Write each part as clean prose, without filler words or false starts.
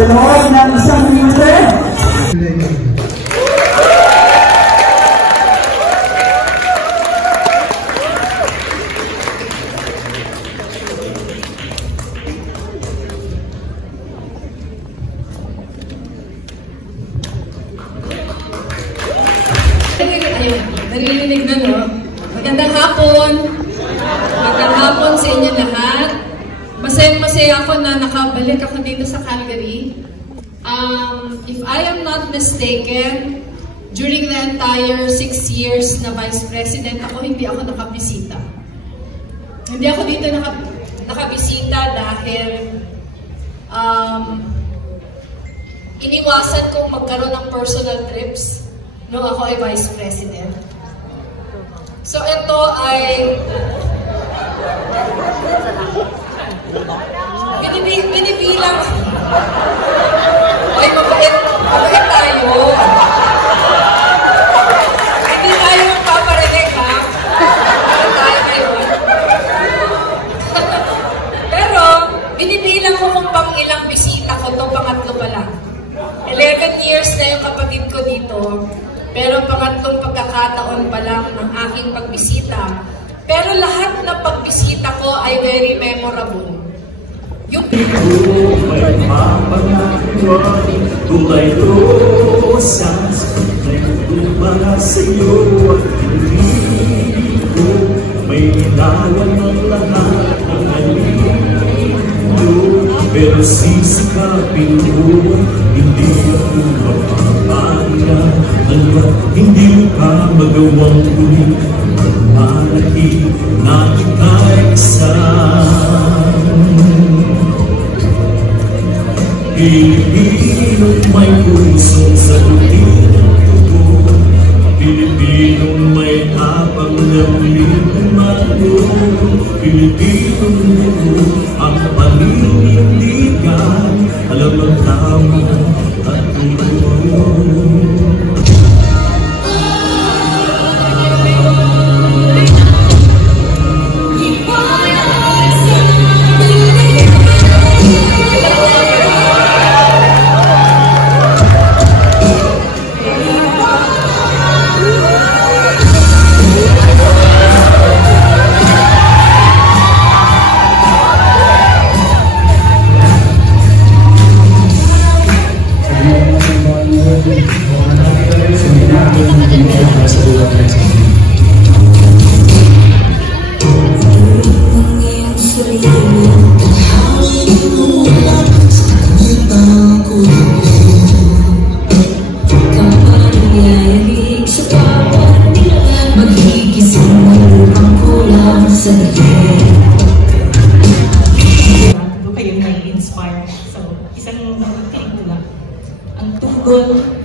sa loob ng isang minuto. Naririnig na, no? Magandang hapon. Magandang hapon sa inyo lahat. Masayang-masaya ako na nakabalik ako dito sa Calgary. If I am not mistaken, during the entire 6 years na Vice President ako, hindi ako nakabisita. Hindi ako dito nakabisita dahil iniwasan kong magkaroon ng personal trips nung ako ay Vice President. So ito ay binibilang. Ay, mabait tayo. Hindi tayo magpaparinig, ha? Mabait tayo ngayon. Pero, binibilang ko kung pang ilang bisita ko to, pangatlo pa lang. 11 years na yung kapatid ko dito. Pero pangatlong pagkakataon pa lang ng aking pagbisita. Pero lahat ng pagbisita ko ay very memorable. Yung may mapangakwa, tulay rosas, may lumara sa iyo at hindi ko may inawan ng lahat ng alino. Pero sisikapin mo, hindi ako mapapala. Hindi mo ka magawang ulit ang malaki na ikaiksan. Pilipinong may puso sa luting tubo, Pilipinong may tapang ng limago, Pilipinong ang paninindigan, alam ang tama at tulong.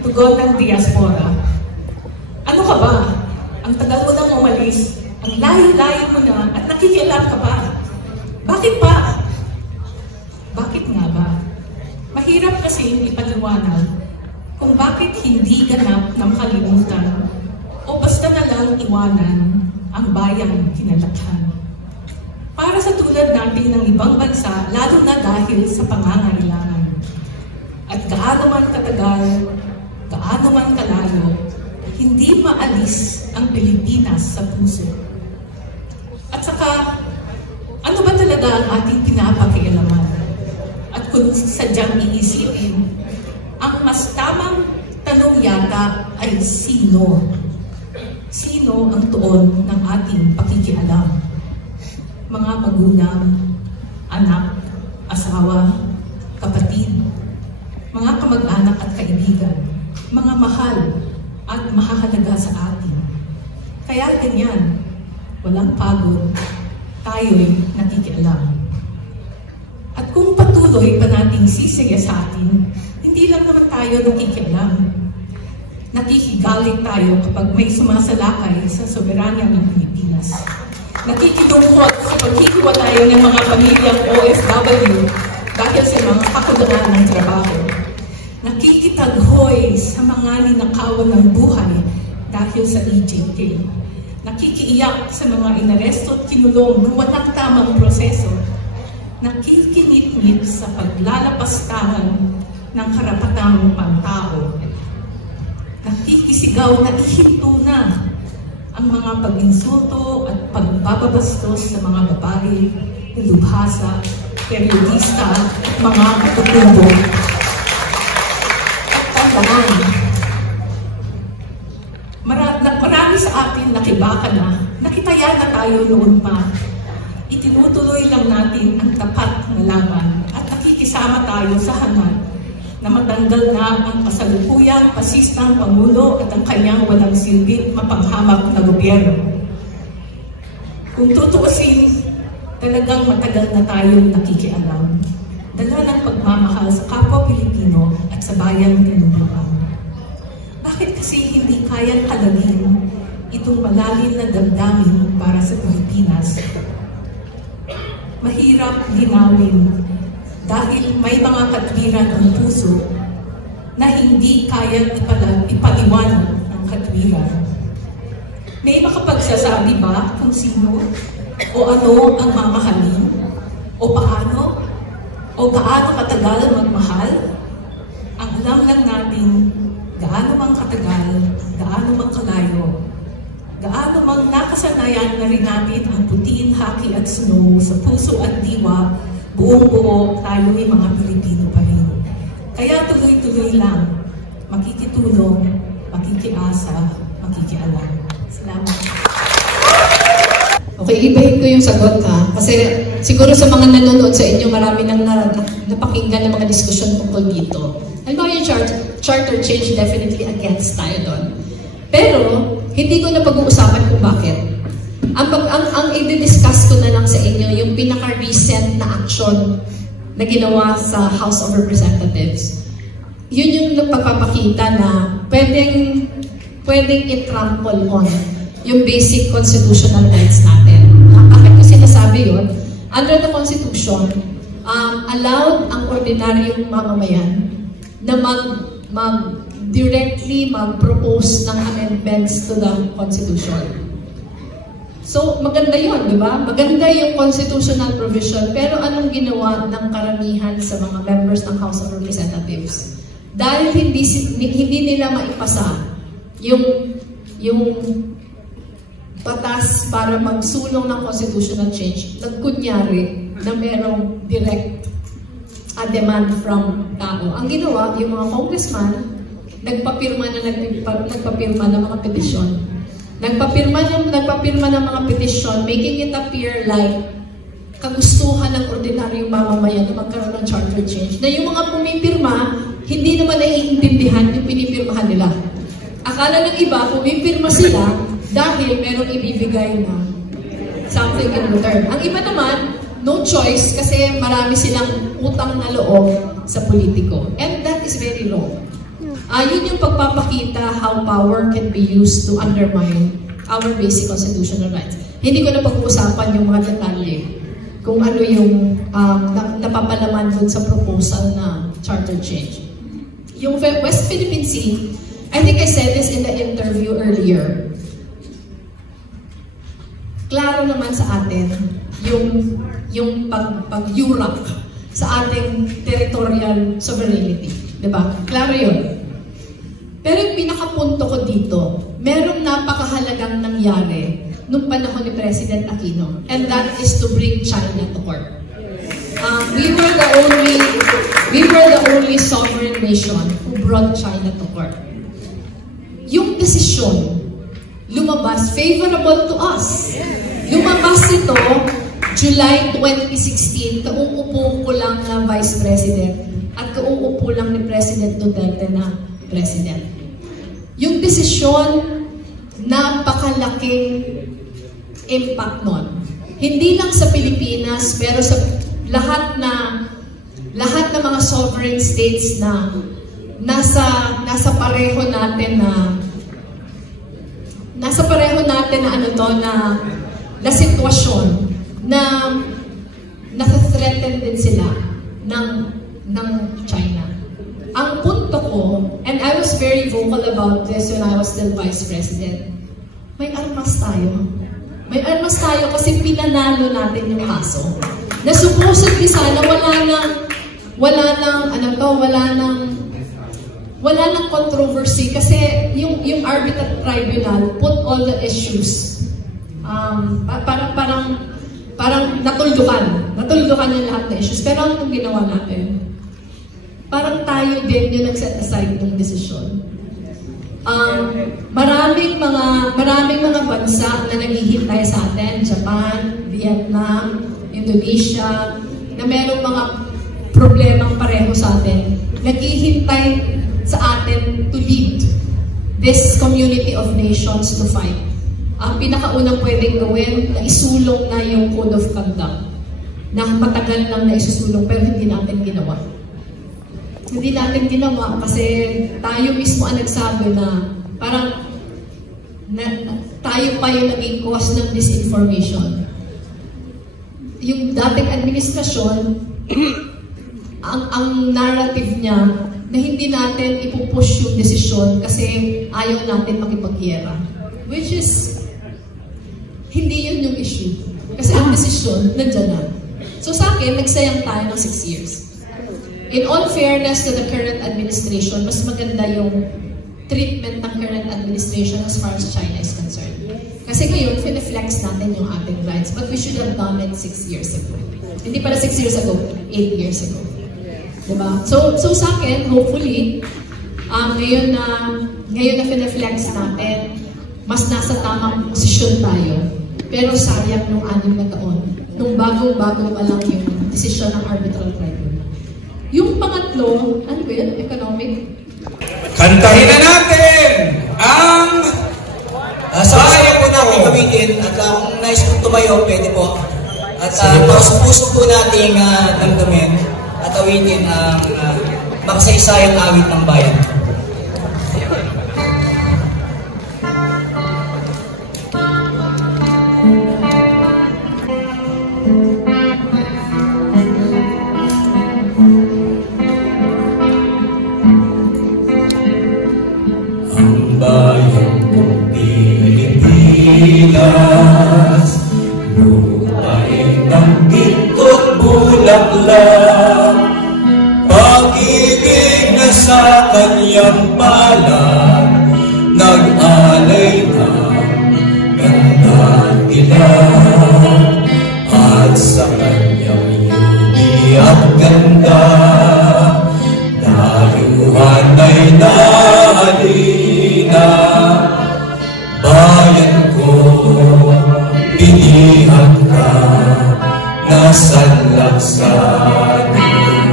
Tugon ng diaspora. Ano ka ba? Ang tagal mo nang umalis, ang layo-layo mo na at nakikialam ka pa. Bakit pa? Bakit nga ba? Mahirap kasi ipaliwanag kung bakit hindi ganap na makalimutan o basta na lang iwanan ang bayang kinalakhan. Para sa tulad natin ng ibang bansa, lalo na dahil sa pangangailangan. At gaano man katagal, gaano man kalayo, hindi maalis ang Pilipinas sa puso. At saka, ano ba talaga ang ating pinapakialaman? At kung sadyang iisipin, ang mas tamang tanong yata ay sino? Sino ang tuon ng ating pakikialam? Mga magulang, anak, asawa, kapatid, mga kamag-anak at kaibigan, mga mahal at mahahalaga sa atin. Kaya ganyan, walang pagod, tayo'y nakikialam. At kung patuloy pa nating sisaya sa atin, hindi lang naman tayo nakikialam. Nakikigalit tayo kapag may sumasalakay sa soberanya ng Pilipinas. Nakikilungkot sa paghihiwalayan ng mga pamilyang OFW dahil sa mga kakulangan ng trabaho. Nakikitaghoy sa mga ninakawan ng buhay dahil sa EJK. Nakikiiyak sa mga inaresto at kinulong ng walang tamang proseso. Nakikingit-ngit sa paglalapastangan ng karapatang pantao. Nakikisigaw na ihinto na ang mga pag-insulto at pagbababastos sa mga babae, lubhasa, periodista at mga katutubo. At tandaan, marami sa atin nakibaka na, nakitaya na tayo noon pa. Itinutuloy lang natin ang tapat na laban at nakikisama tayo sa hangad na matanggal na ang kasalukuyang pasistang Pangulo at ang kanyang walang silbing mapanghamak na gobyerno. Kung tutuusin, talagang matagal na tayong nakikialam. Dala ng pagmamahal sa kapwa Pilipino at sa bayang tinutulungan. Bakit kasi hindi kayang kalagin itong malalim na damdamin para sa Pilipinas? Mahirap linawin dahil may mga katwiran ang puso na hindi kayang ipaliwanag ang katwiran. May makapagsasabi ba kung sino o ano ang mamahalin? O paano? O gaano katagal magmahal? Ang alam lang natin, gaano mang katagal, gaano mang kalayo, gaano mang nakasanayan na rin natin ang putiin, haki at snow sa puso at diwa, buong-buo tayo ay mga Pilipino pa rin. Kaya tuloy-tuloy lang, makikitulong, makikiasa, makikialam. Salamat. Okay, ibahin ko yung sagot ha. Kasi siguro sa mga nanonood sa inyo, marami nang napakinggan ng mga diskusyon tungkol dito. Halimbawa yung charter change, definitely against tayo doon. Pero, hindi ko na pag-uusapan kung bakit. Ang i-discuss ko na lang sa inyo yung pinaka-recent na action na ginawa sa House of Representatives. Yun yung nagpapakita na pwedeng i-trample on yung basic constitutional rights natin. Bakit ko sinasabi yun? Under the Constitution, allowed ang ordinaryong mamamayan na directly mag-propose ng amendments to the Constitution. So, maganda yun, di ba? Maganda yung constitutional provision, pero anong ginawa ng karamihan sa mga members ng House of Representatives? Dahil hindi nila maipasa yung batas para magsulong ng constitutional change, nagkunyari na merong direct demand from tao. Ang ginawa, yung mga congressman, nagpapirma ng mga petisyon. Nagpapirma ng mga petisyon, making it appear like kagustuhan ng ordinaryong mamamayan na magkaroon ng charter change. Na yung mga pumipirma, hindi naman naiintindihan yung pinipirmahan nila. Akala ng iba, pumipirma sila dahil merong ibibigay na something in return. Ang iba naman, no choice kasi marami silang utang na loob sa politiko. And that is very wrong. Yun yung pagpapakita how power can be used to undermine our basic constitutional rights. Hindi ko na pag-uusapan yung mga detalye kung ano yung napapalaman dun sa proposal na charter change. Yung West Philippine Sea, I think I said this in the interview earlier. Klaro naman sa atin yung pag-yurak sa ating territorial sovereignty. Diba? Klaro yun. Pero yung pinakapunto ko dito, merong napakahalagang nangyari nung panahon ni President Aquino. And that is to bring China to court. We were the only sovereign nation who brought China to court. Yung desisyon, lumabas, favorable to us. Lumabas ito, July 2016, kauupo ko lang na Vice President at kauupo lang ni President Duterte na President. Yung desisyon, napakalaking impact nun. Hindi lang sa Pilipinas, pero sa lahat na mga sovereign states na nasa pareho natin na sitwasyon na nasa-threaten din sila ng China. Ang punto ko, and I was very vocal about this when I was still Vice President, may armas tayo. May armas tayo kasi pinanalo natin yung kaso. Na supposedly sana wala nang controversy kasi yung arbitral tribunal put all the issues parang natuldukan yung lahat ng issues. Pero anong ginawa natin? Parang tayo din yung nag-set aside ng desisyon. Maraming mga bansa na naghihintay sa atin, Japan, Vietnam, Indonesia, na merong mga problemang pareho sa atin, naghihintay sa atin to lead this community of nations to fight. Ang pinakaunang pwedeng gawin na isulong na yung code of conduct na matagal lang na isusulong pero hindi natin ginawa. Hindi natin ginawa kasi tayo mismo ang nagsabi na parang tayo pa yung naging cause ng disinformation. Yung dating administrasyon, ang narrative niya na hindi natin ipupush yung desisyon kasi ayaw natin makipag-giyera. Which is, hindi yun yung issue. Kasi ang desisyon, nandiyan na. So sa akin, nagsayang tayo ng 6 years. In all fairness to the current administration, mas maganda yung treatment ng current administration as far as China is concerned. Kasi ngayon, fine-flex natin yung ating rights, but we should have done it 6 years ago. Hindi pala 6 years ago, 8 years ago. Diba? So sa akin, hopefully, ngayon na fine-flex natin, mas nasa tamang posisyon tayo. Pero sayang nung 6 na taon, nung bago-bago pa lang yung desisyon ng arbitral tribunal. Yung pangatlo, ano ba yun? Economic? Kantahin na natin ang Sabay po natin gamitin at kung nais kong tumayo, pwede po. At puso po nating damdamin at awitin ang makasaysayang awit ng bayan. Ang bayan kong Pilipinas, lupain ng ginto't bulaklak, pag-ibig na sa kanyang balat, nag-alay ng gandang ilan, at sa kanyang yubi at ganda, dayuhan ay nahalina. Bayan ko, pilihan ka, nasanlak sa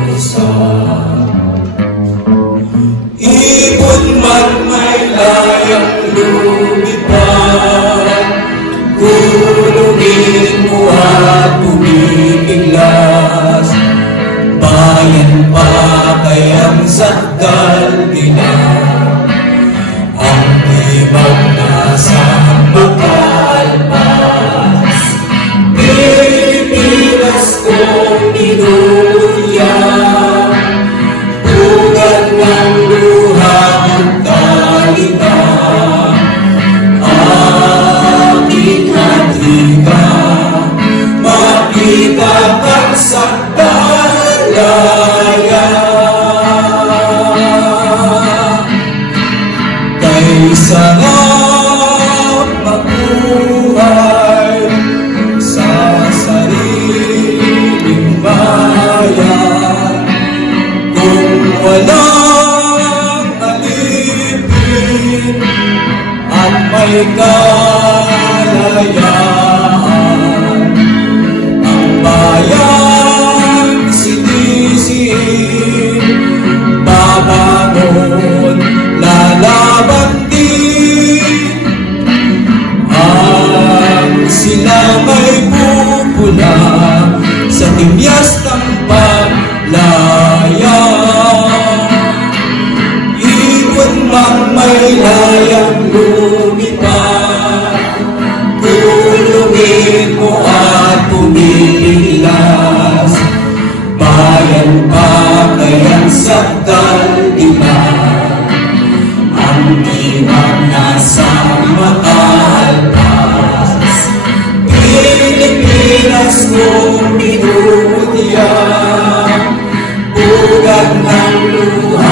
lusan. Ibon man may layang lumipad, gulungin mo at bumibiglas. Bayan pa kayang sakdal nila, ang ibang nasa makalpas. Pilipinas kong inuya, ugat ng luha at talita, aking hadika, makita kang sakdalaya. Kay sarap mabuhay sa sariling bayan, kung walang alipin at may kalayaan. Ang bayan sinisihin, babangon, lalaban din. Ang sila may pupula sa timyas ng paglaya. Ibon mang may layang lumipad, gulungin mo at pumipiglas. Bayan pa ng luha